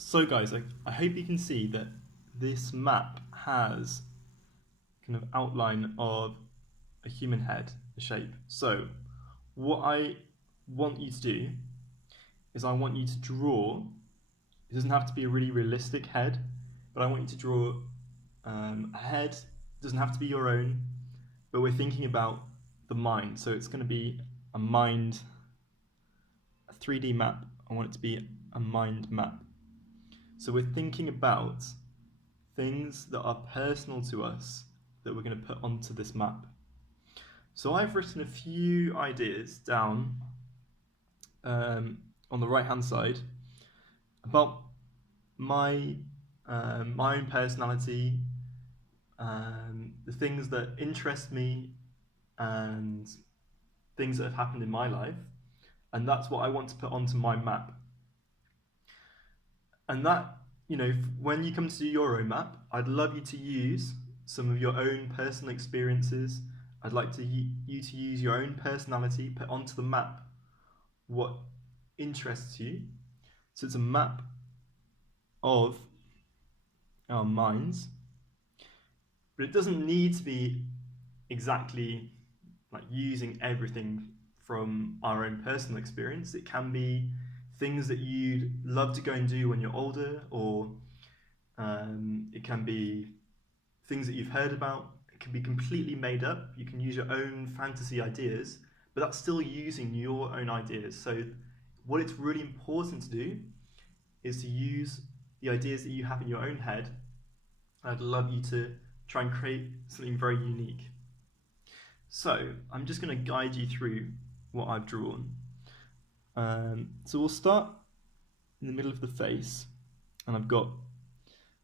So guys, I hope you can see that this map has kind of outline of a human head, a shape. So what I want you to do is I want you to draw, it doesn't have to be a really realistic head, but I want you to draw a head, it doesn't have to be your own, but we're thinking about the mind. So it's going to be a mind, a 3D map. I want it to be a mind map. So we're thinking about things that are personal to us that we're going to put onto this map. So I've written a few ideas down on the right hand side about my own personality, the things that interest me and things that have happened in my life, and that's what I want to put onto my map. And that, when you come to do your own map, I'd love you to use some of your own personal experiences. I'd like you to use your own personality, put onto the map what interests you. So it's a map of our minds, but it doesn't need to be exactly like using everything from our own personal experience. It can be things that you'd love to go and do when you're older, or it can be things that you've heard about. It can be completely made up. You can use your own fantasy ideas, but that's still using your own ideas. So what it's really important to do is to use the ideas that you have in your own head. I'd love you to try and create something very unique. So I'm just going to guide you through what I've drawn. So we'll start in the middle of the face, and I've got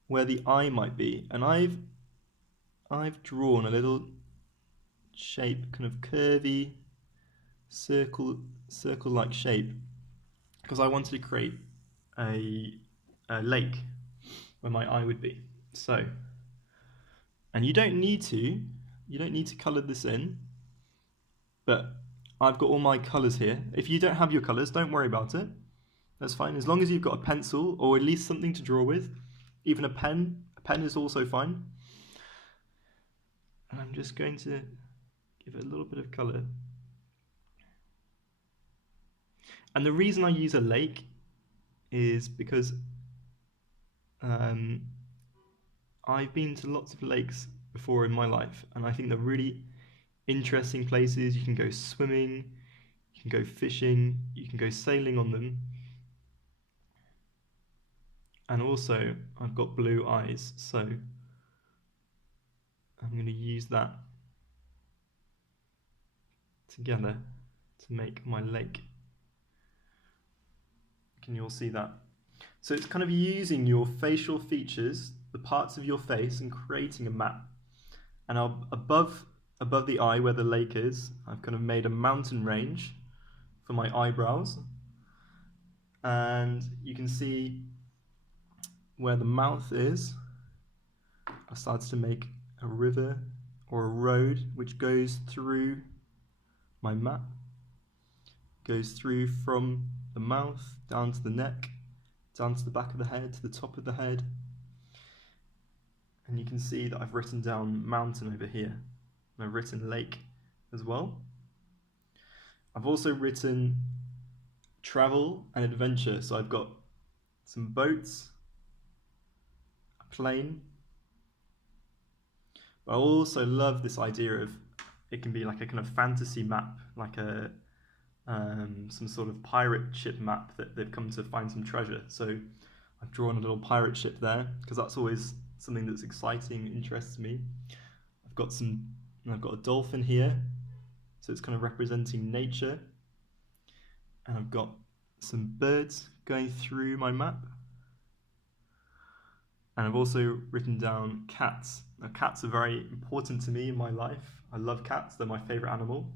where the eye might be, and I've drawn a little shape, kind of curvy, circle-like shape, because I wanted to create a lake where my eye would be. So, and you don't need to colour this in, but I've got all my colours here. If you don't have your colours, don't worry about it. That's fine, as long as you've got a pencil or at least something to draw with. Even a pen is also fine. And I'm just going to give it a little bit of colour. And the reason I use a lake is because I've been to lots of lakes before in my life, and I think they're really interesting places. You can go swimming, you can go fishing, you can go sailing on them. And also, I've got blue eyes, so I'm going to use that together to make my lake. Can you all see that? So it's kind of using your facial features, the parts of your face, and creating a map. And above the eye where the lake is, I've kind of made a mountain range for my eyebrows. And you can see where the mouth is. I started to make a river or a road which goes through my map. Goes through from the mouth down to the neck, down to the back of the head, to the top of the head. And you can see that I've written down mountain over here. And I've written lake as well. I've also written travel and adventure. So I've got some boats, a plane. But I also love this idea of it can be like a kind of fantasy map, like a some sort of pirate ship map that they've come to find some treasure. So I've drawn a little pirate ship there because that's always something that's exciting, interests me. I've got a dolphin here, so it's kind of representing nature. And I've got some birds going through my map. And I've also written down cats. Now, cats are very important to me in my life. I love cats, they're my favourite animal.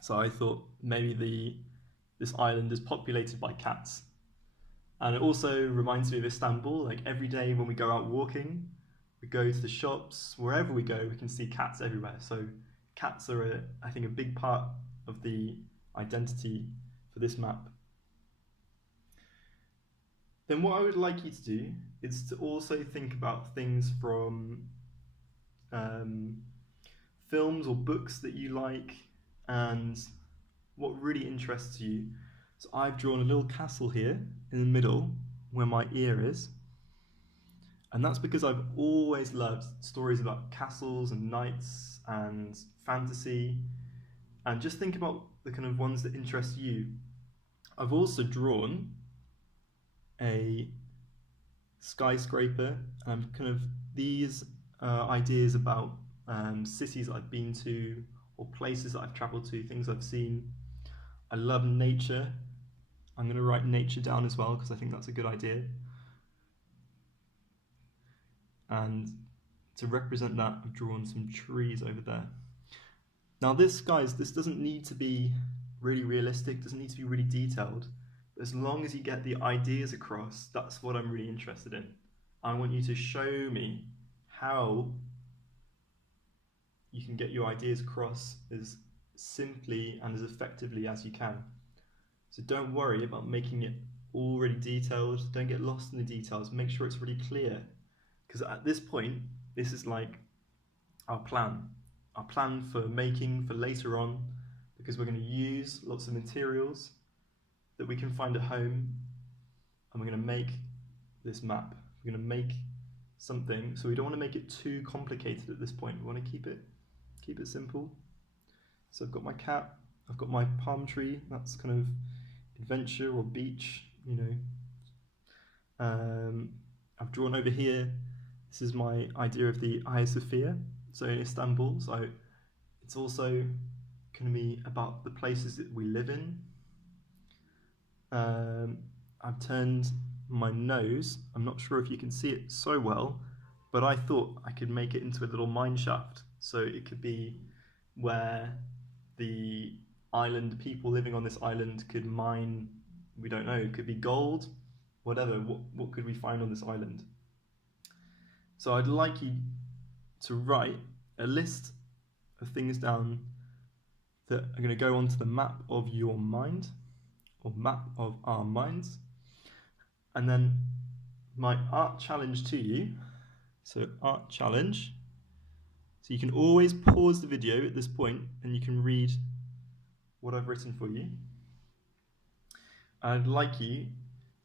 So I thought maybe this island is populated by cats. And it also reminds me of Istanbul. Like every day when we go out walking, we go to the shops, wherever we go, we can see cats everywhere. So cats are, I think, a big part of the identity for this map. Then what I would like you to do is to also think about things from films or books that you like and what really interests you. So I've drawn a little castle here in the middle where my ear is. And that's because I've always loved stories about castles and knights and fantasy. And just think about the kind of ones that interest you. I've also drawn a skyscraper and kind of these ideas about cities I've been to or places that I've travelled to, things I've seen. I love nature. I'm going to write nature down as well because I think that's a good idea. And to represent that, I've drawn some trees over there. Now this, guys, this doesn't need to be really realistic, doesn't need to be really detailed. But as long as you get the ideas across, that's what I'm really interested in. I want you to show me how you can get your ideas across as simply and as effectively as you can. So don't worry about making it already detailed. Don't get lost in the details. Make sure it's really clear. Because at this point, this is like our plan for making for later on, because we're going to use lots of materials that we can find at home, and we're going to make this map. We're going to make something, so we don't want to make it too complicated at this point. We want to keep it simple. So I've got my cat, I've got my palm tree, that's kind of adventure or beach, you know. I've drawn over here, this is my idea of the Hagia Sophia, so in Istanbul, so it's also going to be about the places that we live in. I've turned my nose, I'm not sure if you can see it so well, but I thought I could make it into a little mine shaft, so it could be where the island, people living on this island could mine, we don't know, it could be gold, whatever, what could we find on this island? So I'd like you to write a list of things down that are going to go onto the map of your mind, or map of our minds. And then my art challenge to you, so art challenge, so you can always pause the video at this point and you can read what I've written for you. I'd like you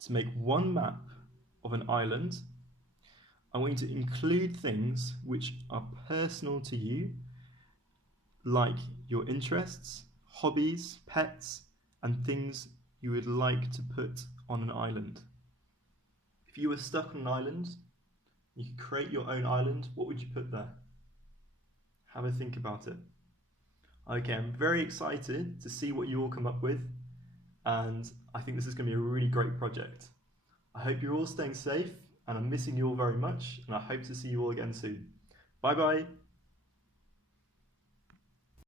to make one map of an island. I want you to include things which are personal to you, like your interests, hobbies, pets, and things you would like to put on an island. If you were stuck on an island, you could create your own island, what would you put there? Have a think about it. Okay, I'm very excited to see what you all come up with, and I think this is going to be a really great project. I hope you're all staying safe, and I'm missing you all very much, and I hope to see you all again soon. Bye bye.